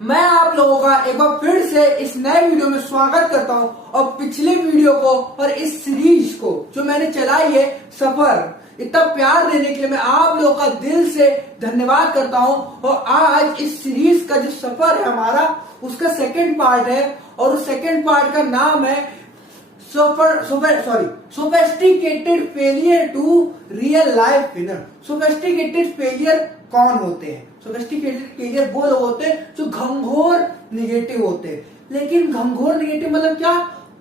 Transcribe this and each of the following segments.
मैं आप लोगों का एक बार फिर से इस नए वीडियो में स्वागत करता हूं और पिछले वीडियो को और इस सीरीज को जो मैंने चलाई है सफर, इतना प्यार देने के लिए मैं आप लोगों का दिल से धन्यवाद करता हूं। और आज इस सीरीज का जो सफर है हमारा, उसका सेकंड पार्ट है और उस सेकंड पार्ट का नाम है sophisticated failure to real life winner. Sophisticated failure कौन होते हैं? सोफेस्टिकेटेड फेलियर वो लोग होते हैं जो घंघोर निगेटिव होते हैं। लेकिन घंघोर निगेटिव मतलब क्या?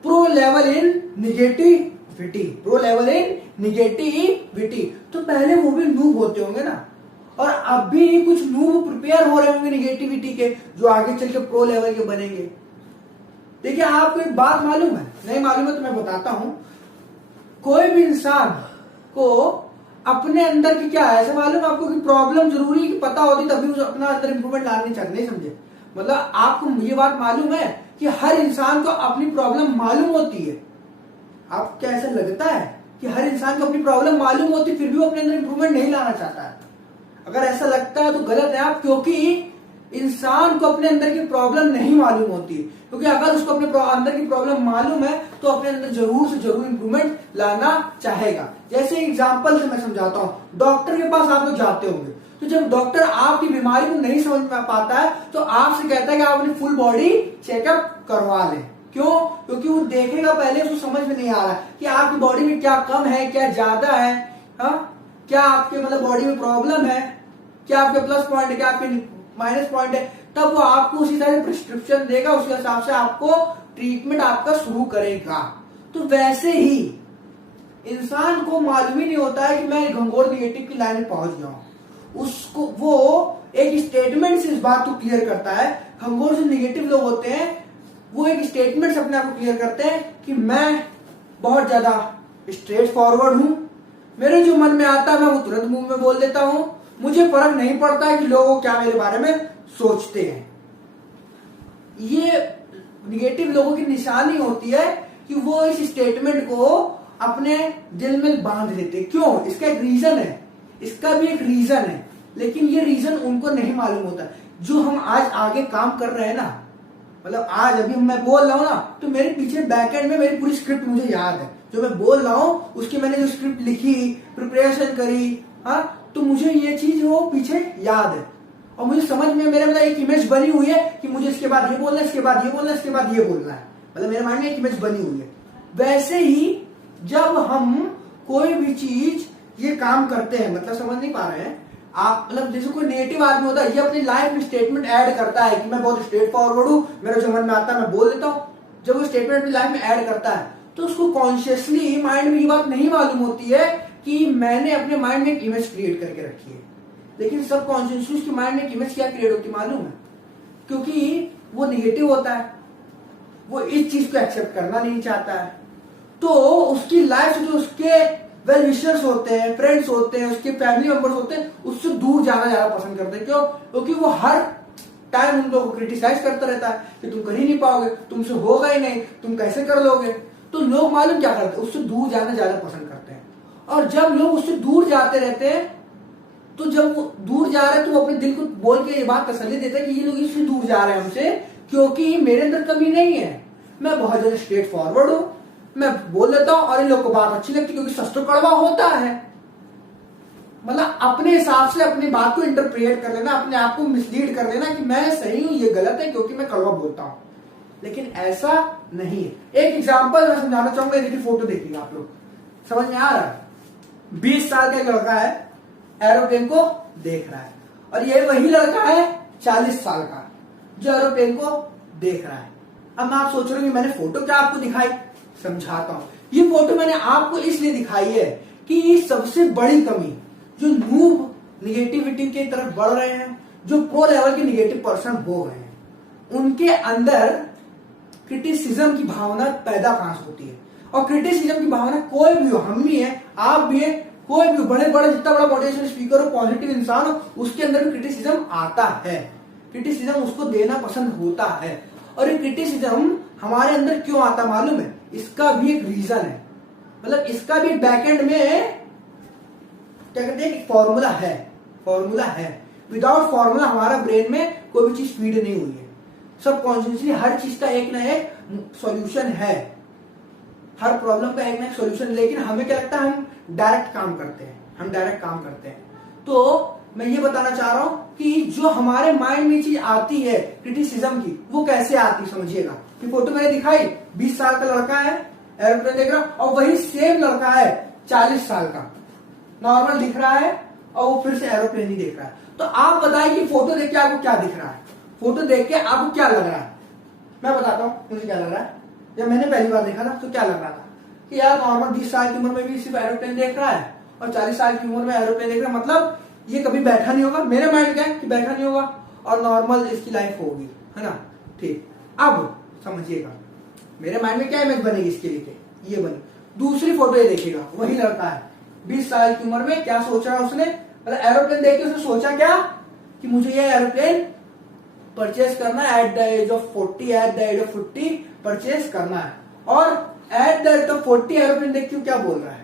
Pro level in negativity, pro level in negativity. तो पहले वो भी नूब होते होंगे ना, और अब भी कुछ नूब प्रिपेयर हो रहे होंगे निगेटिविटी के, जो आगे चल के प्रो लेवल के बनेंगे। देखिए, आपको एक बात मालूम है? नहीं मालूम है तो मैं बताता हूं। कोई भी इंसान को अपने अंदर की क्या है ऐसा मालूम है आपको कि प्रॉब्लम जरूरी कि पता होती तभी उसे अपना अंदर इंप्रूवमेंट लानी चाहिए। नहीं समझे? मतलब आपको ये बात मालूम है कि हर इंसान को अपनी प्रॉब्लम मालूम होती है। आपको क्या ऐसा लगता है कि हर इंसान को अपनी प्रॉब्लम मालूम होती फिर भी वो अपने अंदर इंप्रूवमेंट नहीं लाना चाहता है? अगर ऐसा लगता है तो गलत है आप, क्योंकि इंसान को अपने अंदर की प्रॉब्लम नहीं मालूम होती। क्योंकि अगर उसको अपने अंदर की प्रॉब्लम मालूम है तो अपने अंदर जरूर से जरूर इंप्रूवमेंट लाना चाहेगा। जैसे एग्जांपल से मैं समझाता हूं। डॉक्टर के पास आप लोग जाते होंगे, तो जब डॉक्टर आपकी बीमारी को नहीं समझ में पाता है तो आपसे कहता है कि आप अपनी फुल बॉडी चेकअप करवा लें। क्यों? क्योंकि वो देखेगा पहले, उसको समझ में नहीं आ रहा है कि आपकी बॉडी में क्या कम है, क्या ज्यादा है, क्या आपके मतलब बॉडी में प्रॉब्लम है, क्या आपके प्लस पॉइंट है, क्या आपके माइनस पॉइंट है। तब वो आपको उसी तरह प्रिस्क्रिप्शन देगा, उसी हिसाब से आपको ट्रीटमेंट आपका शुरू करेगा। तो वैसे ही इंसान को मालूम ही नहीं होता है कि मैं घंघोर निगेटिव की लाइन में पहुंच गया हूं। उसको वो एक स्टेटमेंट से इस बात को क्लियर करता है। घंघोर से निगेटिव लोग होते हैं, वो एक स्टेटमेंट से अपने आप को क्लियर करते हैं कि मैं बहुत ज्यादा स्ट्रेट फॉरवर्ड हूं, मेरे जो मन में आता है मैं वो तुरंत मुंह में बोल देता हूं, मुझे फर्क नहीं पड़ता है कि लोग क्या मेरे बारे में सोचते हैं। ये निगेटिव लोगों की निशानी होती है कि वो इस स्टेटमेंट को अपने दिल में बांध लेते। क्यों? इसका एक रीजन है, इसका भी एक रीजन है, लेकिन ये रीजन उनको नहीं मालूम होता। जो हम आज आगे काम कर रहे हैं ना, मतलब आज अभी मैं बोल रहा हूं ना, तो मेरे पीछे बैकएंड में मेरी पूरी स्क्रिप्ट मुझे याद है। जो मैं बोल रहा हूं उसकी मैंने जो स्क्रिप्ट लिखी, प्रिपरेशन करी, तो मुझे ये चीज वो पीछे याद है और मुझे समझ में मेरे मतलब एक इमेज बनी हुई है कि मुझे इसके बाद ये बोलना है, इसके बाद ये बोलना है, इसके बाद ये बोलना है। मतलब मेरे माइंड में एक इमेज बनी हुई है। वैसे ही जब हम कोई भी चीज ये काम करते हैं, मतलब समझ नहीं पा रहे हैं आप, मतलब जैसे कोई नेगेटिव आदमी होता है, ये अपनी लाइफ में स्टेटमेंट ऐड करता है कि मैं बहुत स्ट्रेट फॉरवर्ड हूं, मेरा जो मन में आता है मैं बोल देता हूं। जब वो स्टेटमेंट अपनी लाइफ में ऐड करता है तो उसको कॉन्शियसली माइंड में ये बात नहीं मालूम होती है कि मैंने अपने माइंड में एक इमेज क्रिएट करके रखी है। लेकिन सब कॉन्शियसली उसकी माइंड में एक इमेज क्या क्रिएट होती मालूम है? क्योंकि वो निगेटिव होता है, वो इस चीज को एक्सेप्ट करना नहीं चाहता है, तो उसकी लाइफ से जो उसके वेल विशर्स होते हैं, फ्रेंड्स होते हैं, उसके फैमिली मेंबर्स होते हैं, उससे दूर जाना ज्यादा पसंद करते हैं। क्यों? क्योंकि वो हर टाइम उन लोगों को क्रिटिसाइज करता रहता है कि तुम कर ही नहीं पाओगे, तुमसे होगा ही नहीं, तुम कैसे कर लोगे। तो लोग मालूम क्या करते हैं? उससे दूर जाना ज्यादा पसंद करते हैं। और जब लोग उससे दूर जाते रहते हैं, तो जब वो दूर जा रहे हैं तो वो अपने दिल को बोल के ये बात तसल्ली देते हैं कि ये लोग इसलिए दूर जा रहे हैं हमसे क्योंकि मेरे अंदर कमी नहीं है, मैं बहुत ज्यादा स्ट्रेट फॉरवर्ड हूं, मैं बोल देता हूं और इन लोग को बात अच्छी लगती क्योंकि सच तो कड़वा होता है। मतलब अपने हिसाब से अपनी बात को इंटरप्रेट कर लेना, अपने आप को मिसलीड कर लेना कि मैं सही हूं, ये गलत है क्योंकि मैं कड़वा बोलता हूं। लेकिन ऐसा नहीं है। एक एग्जाम्पल मैं समझाना चाहूंगा। देखिए, फोटो देखिए आप लोग, समझ में आ रहा है? 20 साल का एक लड़का है, एरोप्लेन को देख रहा है, और ये वही लड़का है 40 साल का जो एरोप्लेन को देख रहा है। अब आप सोच रहे हो मैंने फोटो क्या आपको दिखाई? समझाता हूं। ये फोटो मैंने आपको इसलिए दिखाई है कि सबसे बड़ी कमी जो नूब निगेटिविटी की तरफ बढ़ रहे हैं, जो प्रो लेवल के निगेटिव पर्सन हो गए हैं, उनके अंदर क्रिटिसिज्म की भावना पैदा कहां से होती है। और क्रिटिसिज्म की भावना कोई भी हो, हम भी है, आप भी है, कोई भी बड़े बड़े जितना बड़ा मोटिवेशनल स्पीकर हो, पॉजिटिव इंसान हो, उसके अंदर भी क्रिटिसिज्म आता है। क्रिटिसिज्म उसको देना पसंद होता है। और ये क्रिटिसिज्म हमारे अंदर क्यों आता मालूम है? इसका भी एक रीजन है, मतलब इसका भी बैकएंड में क्या कहते हैं, एक फॉर्मूला है। विदाउट फॉर्मूला हमारा ब्रेन में कोई भी चीज फीड नहीं हुई है। सबकॉन्शियसली हर चीज का एक ना एक सॉल्यूशन है, हर प्रॉब्लम का एक ना एक सॉल्यूशन, लेकिन हमें क्या लगता है हम डायरेक्ट काम करते हैं, तो मैं ये बताना चाह रहा हूं कि जो हमारे माइंड में चीज आती है क्रिटिसिज्म की, वो कैसे आती है समझिएगा। कि फोटो मैंने दिखाई, 20 साल का लड़का है एरोप्लेन देख रहा, और वही सेम लड़का है 40 साल का, नॉर्मल दिख रहा है और वो फिर से एरोप्लेन ही देख रहा है। तो आप बताइए कि फोटो देख के आपको क्या दिख रहा है, फोटो देख के आपको क्या लग रहा है? मैं बताता हूँ मुझे क्या लग रहा है। जब मैंने पहली बार देखा था तो क्या लग रहा था कि यार नॉर्मल 20 साल की उम्र में भी सिर्फ एरोप्लेन देख रहा है और 40 साल की उम्र में एरोप्लेन देख रहा है, मतलब ये कभी बैठा नहीं होगा। मेरे माइंड क्या है कि बैठा नहीं होगा और नॉर्मल इसकी लाइफ होगी, है ना। ठीक, अब समझिएगा मेरे माइंड में क्या इमेज बनेगी इसके लिए, ये बनी। दूसरी फोटो ये देखिएगा, वही लड़का है 20 साल की उम्र में, क्या सोच रहा है उसने, मतलब एरोप्लेन देख के उसने सोचा क्या कि मुझे ये एरोप्लेन परचेज करना है at the age of 40 purchase करना है। और at the age of 40 aeroplane देख के क्या बोल रहा है,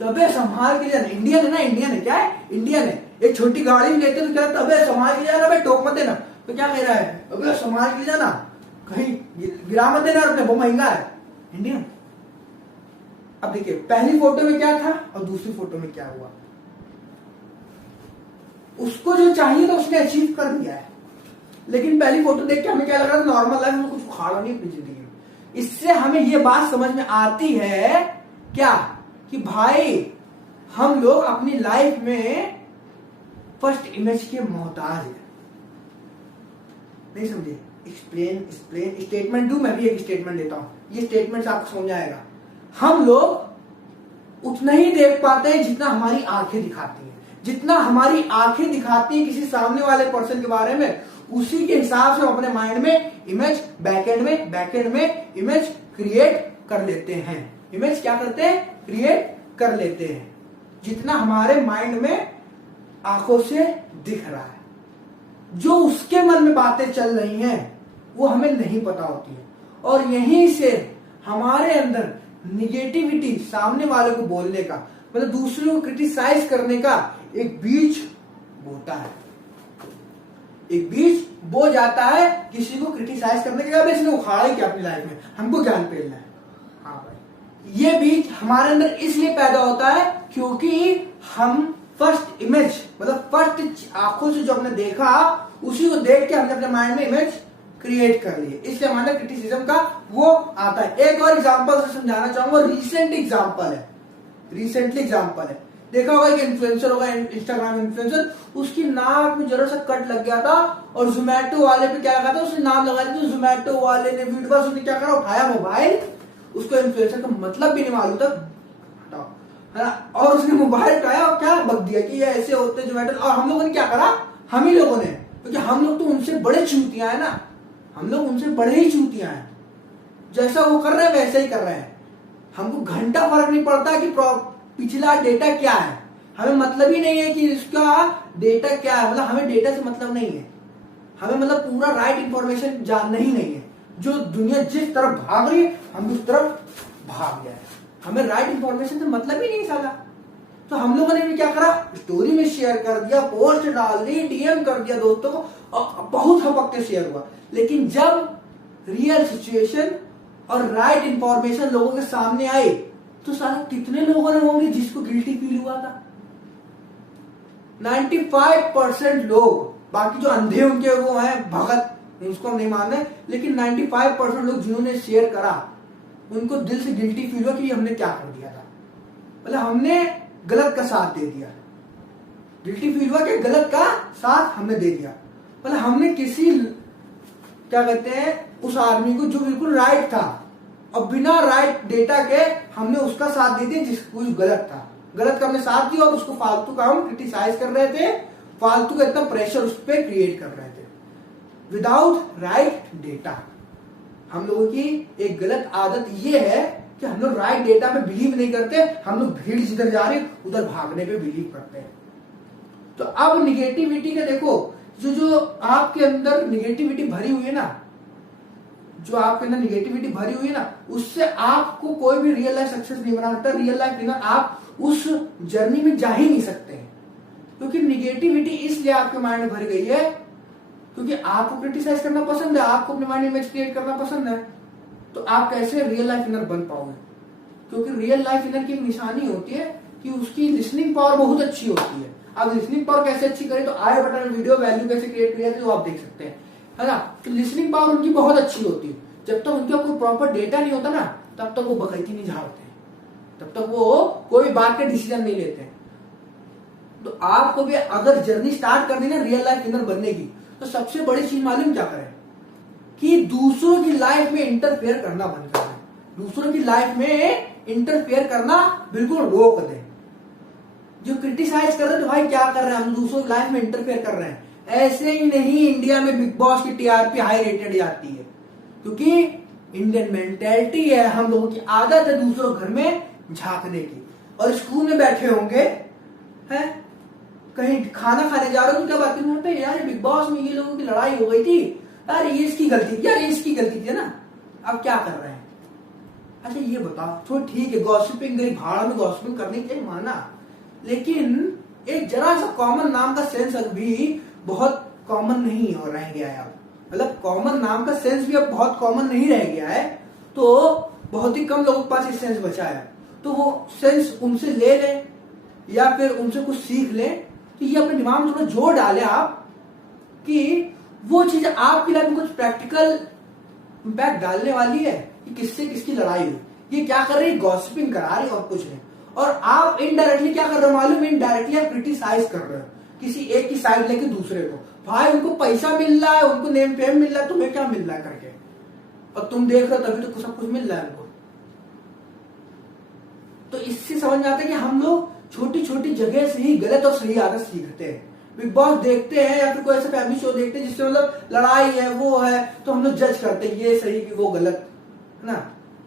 अबे संभाल के जाना, इंडियन है ना, इंडियन है, क्या है, इंडियन है, एक छोटी गाड़ी भी लेते तो क्या, अबे संभाल के जाना, अबे टोक मत देना, तो क्या कह रहा है, अबे संभाल के जाना, कहीं गिरा मत देना, अपने बहुत महंगा है, इंडियन। अब देखिए पहली फोटो में क्या था और दूसरी फोटो में क्या हुआ, उसको जो चाहिए था उसने अचीव कर दिया है, लेकिन पहली फोटो देख के हमें क्या लग रहा था, नॉर्मल लाइफ में कुछ उखाड़ा नहीं अपनी जिंदगी में। इससे हमें ये बात समझ में आती है क्या कि भाई हम लोग अपनी लाइफ में फर्स्ट इमेज के मोहताज हैं। नहीं समझे? एक्सप्लेन स्टेटमेंट दू, मैं भी एक स्टेटमेंट देता हूं, ये स्टेटमेंट आपको समझ आएगा। हम लोग उतना ही देख पाते हैं जितना हमारी आंखें दिखाती हैं, जितना हमारी आंखें दिखाती हैं किसी सामने वाले पर्सन के बारे में, उसी के हिसाब से हम अपने माइंड में इमेज बैकएंड में इमेज क्रिएट कर लेते हैं। इमेज क्या करते हैं, क्रिएट कर लेते हैं, जितना हमारे माइंड में आंखों से दिख रहा है। जो उसके मन में बातें चल रही हैं वो हमें नहीं पता होती है, और यहीं से हमारे अंदर निगेटिविटी, सामने वाले को बोलने का, मतलब दूसरों को क्रिटिसाइज करने का एक बीज बोता है, एक बीज बो जाता है किसी को क्रिटिसाइज करने का, इसने उखाड़ा ही क्या अपनी लाइफ में, हमको ज्ञान पेलना है। हाँ भाई, ये बीज हमारे अंदर इसलिए पैदा होता है क्योंकि हम फर्स्ट इमेज, मतलब फर्स्ट आंखों से जो हमने देखा उसी को देख के हमने अपने माइंड में इमेज क्रिएट कर लिए, इसलिए हमारे क्रिटिसिज्म का वो आता है। एक और एग्जांपल से समझाना चाहूंगा, रिसेंटली एग्जांपल है, देखा होगा कि इन्फ्लुएंसर होगा, इंस्टाग्राम इन्फ्लुएंसर, उसकी नाक में जरा सा कट लग गया था और जोमेटो वाले पे क्या लगा था, उसने नाम लगा दिया, तो जोमेटो वाले ने वीडियो, उसने क्या करा, उठाया मोबाइल, उसको इन्फ्लुएंसर का मतलब भी नहीं मालूम था, है ना, और उसने मोबाइल उठाया और क्या बक दिया कि ये ऐसे होते जोमेटो। और हम लोगों ने क्या करा, हम ही लोगों ने, क्योंकि हम लोग तो उनसे बड़े चूतियां हैं ना, हम लोग उनसे बड़े ही चूतियां हैं, जैसा वो कर रहे हैं वैसे ही कर रहे हैं। हमको घंटा फर्क नहीं पड़ता कि पिछला डेटा क्या है, हमें मतलब ही नहीं है कि इसका डेटा क्या है, मतलब हमें डेटा से मतलब नहीं है, हमें मतलब पूरा राइट इंफॉर्मेशन जानना ही नहीं है। जो दुनिया जिस तरफ भाग रही है हम उस तरफ भाग जाए, हमें राइट इंफॉर्मेशन से मतलब ही नहीं साला। तो हम लोगों ने भी क्या करा, स्टोरी में शेयर कर दिया, पोस्ट डाल दी, डीएम कर दिया दोस्तों को, और बहुत हपक के शेयर हुआ। लेकिन जब रियल सिचुएशन और राइट इंफॉर्मेशन लोगों के सामने आई तो साला कितने लोगों ने होंगे जिसको गिल्टी फील हुआ था, 95% लोग, बाकी जो अंधे उनके वो हैं भगत, उसको हम नहीं मान रहे, लेकिन 95% लोग जिन्होंने शेयर करा उनको दिल से गिल्टी फील हुआ कि हमने क्या कर दिया था, मतलब हमने गलत का साथ दे दिया। गिल्टी फील हुआ कि गलत का साथ हमने दे दिया, मतलब हमने किसी क्या कहते हैं उस आदमी को जो बिल्कुल राइट था और बिना राइट डेटा के हमने उसका साथ दे दिया जिसको गलत था, गलत का हमने साथ दिया और उसको फालतू का हम क्रिटिसाइज कर रहे थे, फालतू का इतना प्रेशर उस पर क्रिएट कर रहे थे विदाउट राइट डेटा। हम लोगों की एक गलत आदत ये है कि हम लोग राइट डेटा पे बिलीव नहीं करते, हम लोग भीड़ जिधर जा रही उधर भागने पे बिलीव करते हैं। तो अब निगेटिविटी का देखो, जो आपके अंदर निगेटिविटी भरी हुई है ना, जो आपके अंदर निगेटिविटी भरी हुई है ना, उससे आपको कोई भी रियल लाइफ सक्सेस नहीं बना सकता, रियल लाइफ विनर आप उस जर्नी में जा ही नहीं सकते हैं, क्योंकि निगेटिविटी इसलिए आपके माइंड में भर गई है क्योंकि आपको क्रिटिसाइज करना पसंद है, आपको अपने माइंड में इमेज क्रिएट करना पसंद है, तो आप कैसे रियल लाइफ विनर बन पाओगे? क्योंकि रियल लाइफ विनर की एक निशानी होती है कि उसकी लिसनिंग पावर बहुत अच्छी होती है। अब लिसनिंग पावर कैसे अच्छी करें, तो आई बटन वीडियो वैल्यू कैसे क्रिएट किया तो आप देख सकते हैं, है ना। तो लिसनिंग पावर उनकी बहुत अच्छी होती है। जब तक उनका कोई प्रॉपर डेटा नहीं होता ना, तब तक वो बकैती नहीं झाड़ते, तब तक वो कोई बात के डिसीजन नहीं लेते। तो आपको भी अगर जर्नी स्टार्ट करनी ना रियल लाइफ विनर बनने की, तो सबसे बड़ी चीज मालूम क्या करें कि दूसरों की लाइफ में इंटरफेयर करना बंद कर दें। दूसरों की लाइफ में इंटरफेयर करना बिल्कुल रोक दें। जो क्रिटिसाइज कर रहे हैं तो भाई क्या कर रहे हैं, हम दूसरों की लाइफ में इंटरफेयर कर रहे हैं। ऐसे ही नहीं इंडिया में बिग बॉस की टीआरपी हाई रेटेड जाती है, क्योंकि इंडियन मेंटेलिटी है, हम लोगों की आदत है दूसरों घर में झांकने की। और स्कूल में बैठे होंगे हैं, कहीं खाना खाने जा रहे हो तो क्या बात करते हैं, यार बिग बॉस में ये लोगों की लड़ाई हो गई थी, यार ये इसकी गलती थी, यार ये इसकी गलती थी ना। अब क्या कर रहे हैं? अच्छा ये बताओ, तो ठीक है गॉसिपिंग गई भाड़ में, गॉसिपिंग करनी चाहिए माना, लेकिन एक जरा सा कॉमन नाम का सेंस अभी बहुत कॉमन नहीं हो रह गया है। अब मतलब कॉमन नाम का सेंस भी अब बहुत कॉमन नहीं रह गया है, तो बहुत ही कम लोगों के पास ये सेंस बचा है। तो वो सेंस उनसे ले लें या फिर उनसे कुछ सीख लें। तो ये अपने दिमाग में थोड़ा जोर डाले आप कि वो चीज आपकी लाइफ में कुछ प्रैक्टिकल इंपैक्ट डालने वाली है कि किससे किसकी लड़ाई हुई, ये क्या कर रही है, गॉसिपिंग करा रही और कुछ नहीं। और आप इनडायरेक्टली क्या कर रहे हो मालूम, इनडायरेक्टली आप क्रिटिसाइज कर रहे हो किसी एक की साइड लेके दूसरे को। भाई उनको पैसा मिल रहा है, उनको नेम फेम मिल रहा है, तुम्हें क्या मिल रहा है करके, और तुम देख रहे हो तभी तो सब कुछ मिल रहा है उनको। तो इससे समझ में आता है कि हम लोग छोटी छोटी जगह से ही गलत और सही आदत सीखते हैं। बिग बॉस देखते हैं या फिर कोई ऐसा फैमिली शो देखते हैं जिससे मतलब लड़ाई है वो है, तो हम लोग जज करते हैं ये सही कि वो गलत, है ना।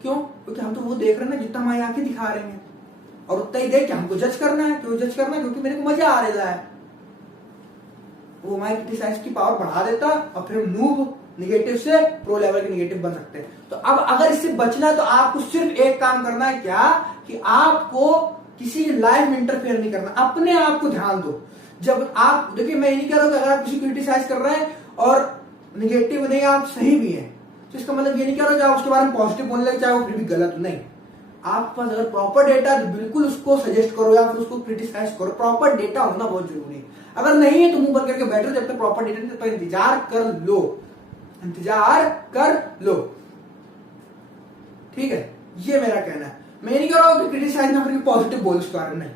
क्यों? क्योंकि हम तो वो देख रहे हैं ना जितना हमारी आंखें दिखा रहे हैं, और उतना ही देख के हमको जज करना है। क्यों जज करना है? क्योंकि मेरे को मजा आ रहा है। वो हमारी क्रिटिसाइज की पावर बढ़ा देता और फिर नूब निगेटिव से प्रो लेवल के निगेटिव बन सकते हैं। तो अब अगर इससे बचना है तो आपको सिर्फ एक काम करना है, क्या कि आपको किसी लाइफ में इंटरफेयर नहीं करना, अपने आप को ध्यान दो। जब आप देखिए, मैं ये नहीं कह रहा हूं कि अगर आप किसी क्रिटिसाइज कर रहे हैं और निगेटिव नहीं, आप सही भी हैं, तो इसका मतलब ये नहीं कह रहा हूं कि आप उसके बारे में पॉजिटिव बोलने लगे चाहे वो फिर भी गलत हो। नहीं, आपके पास अगर प्रॉपर डेटा तो बिल्कुल उसको सजेस्ट करो या फिर उसको क्रिटिसाइज करो। प्रॉपर डेटा होना बहुत जरूरी है। अगर नहीं है तो मुंह बंद करके बैठो, जब तक प्रॉपर डेटा नहीं तब तक इंतजार कर लो, इंतजार कर लो। ठीक है, ये मेरा कहना है। मैं नहीं कह रहा हूं कि क्रिटिसाइज ना करके पॉजिटिव बोल उसके बारे में।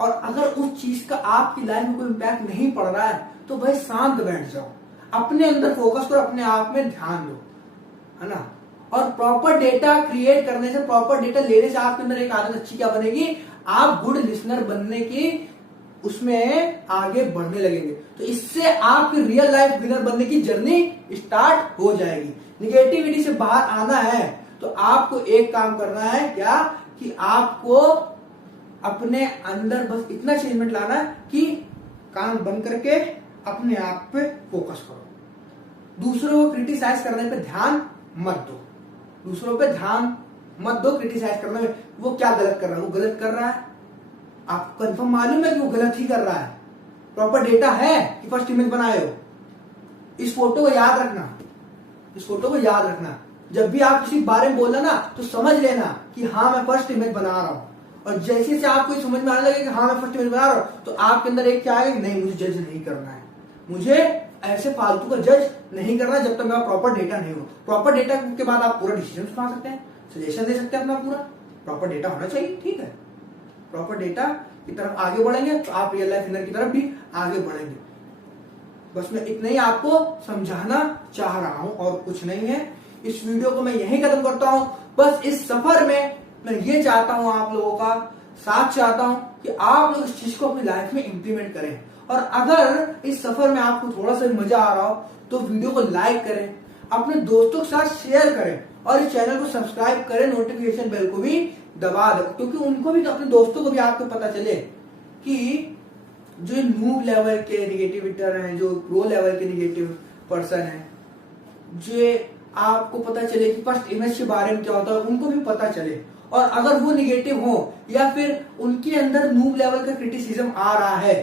और अगर उस चीज का आपकी लाइफ में कोई इंपैक्ट नहीं पड़ रहा है तो भाई शांत बैठ जाओ, अपने अंदर फोकस करो, अपने आप में ध्यान दो, है ना। और प्रॉपर डेटा क्रिएट करने से, प्रॉपर डेटा लेने से आपके अंदर एक आदत अच्छी क्या बनेगी, आप गुड लिसनर बनने की उसमें आगे बढ़ने लगेंगे। तो इससे आपकी रियल लाइफ विनर बनने की जर्नी स्टार्ट हो जाएगी। निगेटिविटी से बाहर आना है तो आपको एक काम करना है, क्या कि आपको अपने अंदर बस इतना चेंजमेंट लाना है कि कान बंद करके अपने आप पे फोकस करो। दूसरों को क्रिटिसाइज करने पे ध्यान मत दो, दूसरों पे ध्यान मत दो क्रिटिसाइज करने में। वो क्या गलत कर रहा है, वो गलत कर रहा है, आपको कंफर्म मालूम है कि वो गलत ही कर रहा है। प्रॉपर डेटा है कि फर्स्ट इमेज बनाए हो। इस फोटो को याद रखना, इस फोटो को याद रखना। जब भी आप किसी बारे में बोलना ना तो समझ लेना कि हाँ मैं फर्स्ट इमेज बना रहा हूं। और जैसे से आपको समझ में आने लगे कि हाँ मैं फर्स्ट इमेज बना रहा हूं, तो आपके अंदर एक क्या है कि नहीं, मुझे जज नहीं करना है, मुझे ऐसे फालतू का जज नहीं करना जब तक मेरा प्रॉपर डेटा नहीं हो। प्रॉपर डेटा के बाद आप पूरा डिसीजन बना सकते हैं, सजेशन दे सकते हैं अपना पूरा। प्रॉपर डेटा होना चाहिए, ठीक है। प्रॉपर डेटा की तरफ आगे बढ़ेंगे तो आप रियल लाइफ विनर की तरफ भी आगे बढ़ेंगे। बस मैं इतना ही आपको समझाना चाह रहा हूं और कुछ नहीं है। इस वीडियो को मैं यहीं खत्म करता हूं। बस इस सफर में मैं ये चाहता हूं, आप लोगों का साथ चाहता हूं कि आप लोग इस चीज को अपनी लाइफ में इंप्लीमेंट करें। और अगर इस सफर में आपको थोड़ा सा मजा आ रहा हो तो वीडियो को लाइक करें, अपने दोस्तों के साथ शेयर करें और इस चैनल को सब्सक्राइब करें, नोटिफिकेशन बेल को भी दबा दो, क्योंकि उनको भी तो, अपने दोस्तों को भी आपको पता चले कि जो नूब लेवल के निगेटिविटर हैं, जो प्रो लेवल के निगेटिव पर्सन हैं, जो आपको पता चले कि फर्स्ट इमेज के बारे में क्या होता है, उनको भी पता चले। और अगर वो निगेटिव हो या फिर उनके अंदर नूब लेवल का क्रिटिसिज्म आ रहा है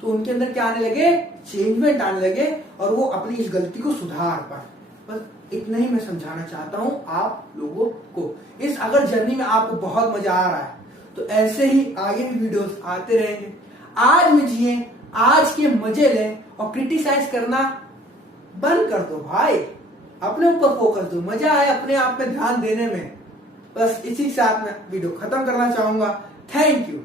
तो उनके अंदर क्या आने लगे, चेंजमेंट आने लगे और वो अपनी इस गलती को सुधार पाए। बस इतना ही मैं समझाना चाहता हूं आप लोगों को। इस अगर जर्नी में आपको बहुत मजा आ रहा है तो ऐसे ही आगे भी वीडियोस आते रहेंगे। आज में जिए, आज के मजे लें और क्रिटिसाइज करना बंद कर दो भाई, अपने ऊपर फोकस दो। मजा आए अपने आप में ध्यान देने में। बस इसी के साथ मैं वीडियो खत्म करना चाहूंगा। Thank you.